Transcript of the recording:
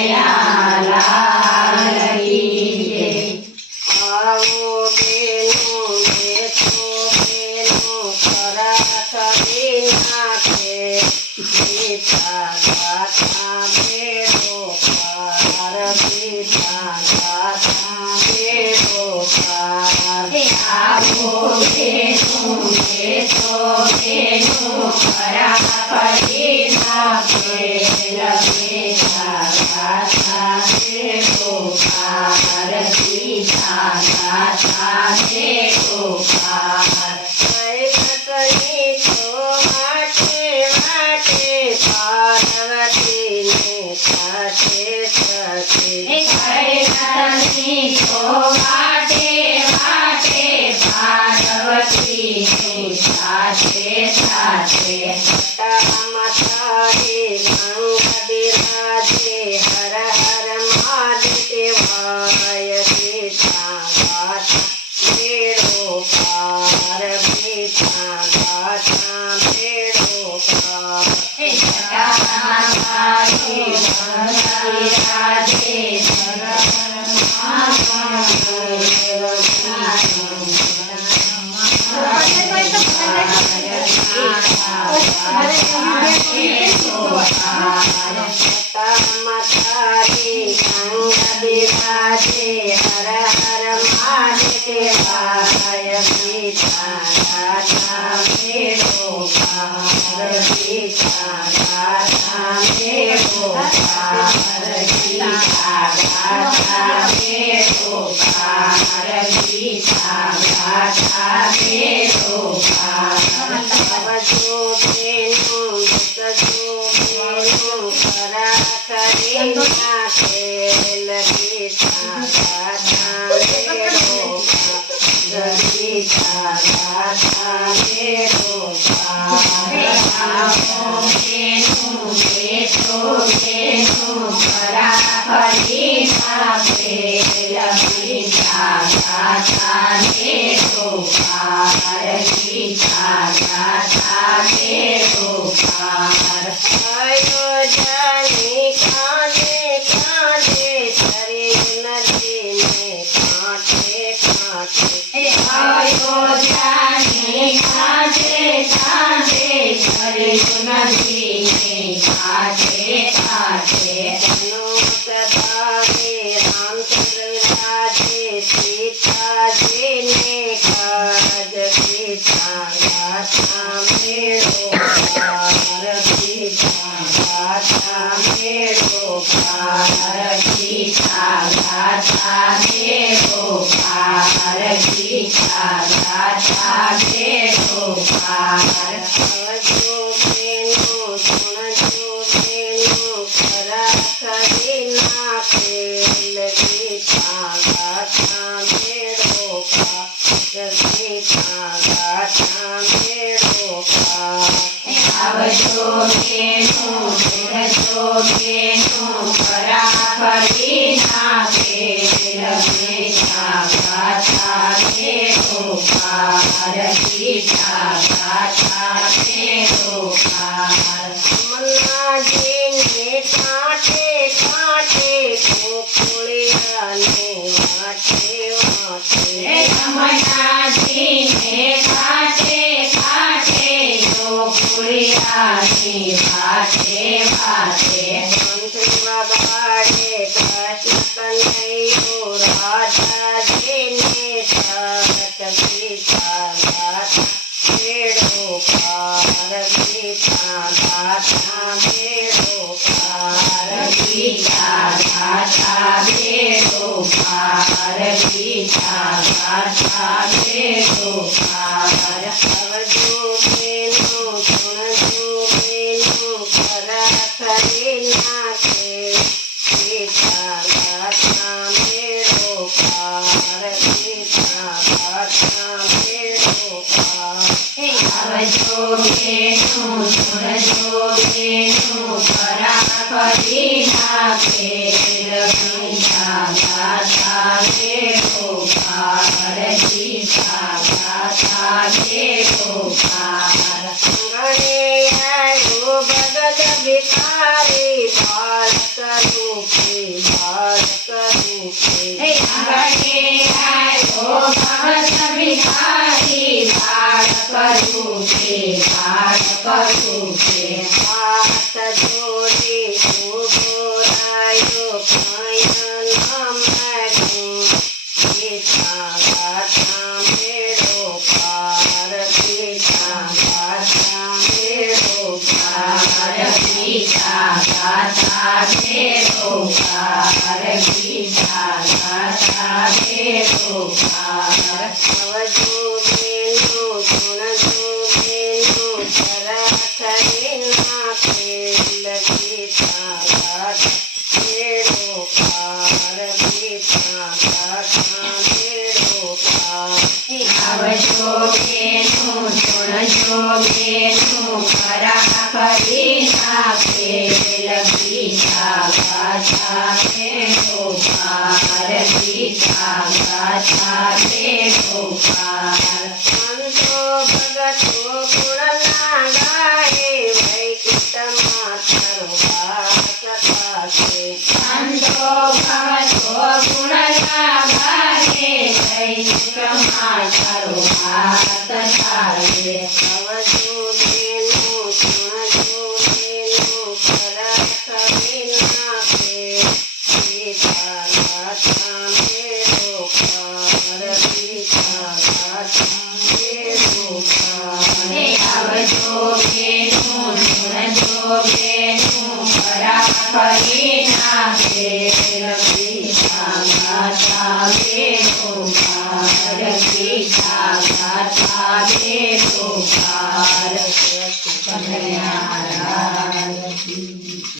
કનૈયાલાલ કી જય. આવો બેનું બેઠો બેનું ખરા કરી નાખે મીઠા ગાથા બેડો પાર મીઠા ગાથા બેડો પાર. આવો બેનું બેઠો બેનું ખરા કરી નાખે મીઠા ગાથા બેડો પાર મીઠા ગાથા બેડો પાર. કઈ તો માટે માટે પાર્વતીને સાથે સાથે કૈલાસની તો વાટે વાટે પાર્વતીની સાથે સાથે માતારી ગંગ બિરાજે હર હર મહાદેવાય મીઠા ગાથા બેડો પાર મીઠા ગાથા બેડો પાર. જટામાતારી બિરાજે માતારી ગંગ બિરાજે હર હર મહાદેવાય મીઠા ગાથા બેડો પાર મીઠા ગાથા બેડો પાર મીઠા ગાથા બેડો પાર મીઠા ગાથા બેડો પાર. આવજો બેનું બેસજો બેનું ખરા કરી નાખે મીઠા ગાથા બેડો પાર મીઠા ગાથા બેડો પાર. આવો બેનું બેઠો બેનું ખરા કરી નાખે મીઠા ગાથા બેડો પાર મીઠા ગાથા બેડો પાર. અયોધ્યાની કાંઠે કાંઠે શરીર નદીને કાંઠે કાંઠે અયોધ્યાની કાંઠે કાંઠે શરીર નદીની કાંઠે કાંઠે સભાવે રામચંદ્ર રાજે સીતાજીને કાજ મીઠા ગાથા બેડો પાર મીઠા ગાથા બેડો પાર. મીઠા ગાથા બેડો પાર મીઠા ગાથા બેડો પાર. આવજો બેનું સુણજો બેનું ખરા કરી નાખે મીઠા ગાથા બેડો પાર મીઠા ગાથા બેડો પાર. આવજો બેનું સુણજો બેનું ખરા કરી નાખે મીઠા ગાથા બેડો પાર મીઠા ગાથા બેડો પાર. મલ્લાજીને કાંઠે કાંઠે ગોકુળિયાને વાટે વાટે રમણાજીને કાંઠે કાંઠે ગોકુળિયાની વાટે વાટે મંત્રી વગાડે કૃષ્ણ કનૈયો રાધાજીને સત મીઠા ગાથા બેડો પાર મીઠા ગાથા બેડો પાર. મીઠા ગાથા બેડો પાર મીઠા ગાથા બેડો પાર. આવજો બેનું સુણજો બેનું ખરા કરી નાખે મીઠા ગાથા બેડો પાર મીઠા ગાથા બેડો પાર. આવજો બેનું સુણજો બેનું ખરા કરી નાખે મીઠા ગાથા બેડો પાર મીઠા ગાથા બેડો પાર. ગણે આવ્યો ભગત ભિખારી ભારત રૂપે બાળક રૂપે આંગણે આવ્યો ભગત ભિખારી બાળક રૂપે હાથ જોડે ઉભો રહ્યો કયું ન માગું ગીતા ગાતા મેળો પાર ગીતા ગાતા મેળો પાર ગીતા ગાતા ભેરો પાર ગીતા ગાતા ભેરો પાર આવજો બેનું સુણજો બેનું ખરા કરી નાખે ગીતા ગાતા મેળો પાર ગીતા ગાતા મેળો પાર આવજો બેનું સુણજો બેનું ખરા કરી નાખે ગીતા ગાતા ભેરો પાર ગીતા ગાતા ભેરો પાર સંતો ભગતો ગુણના ગાય વૈકુંઠમાં તારો વાસ થાશે સંતો ભગતો ગુણના ગાય વૈકુંઠમાં તારો વાસ થાશે આવજો બેનું સુણજો બેનું ખરા કરી નાખે ગીતા ગાતા મેળો પાર ગીતા ગાતા મેળો પાર આવજો બેનું સુણજો બેનું ખરા કરી નાખે ગીતા ગાતા ભેરો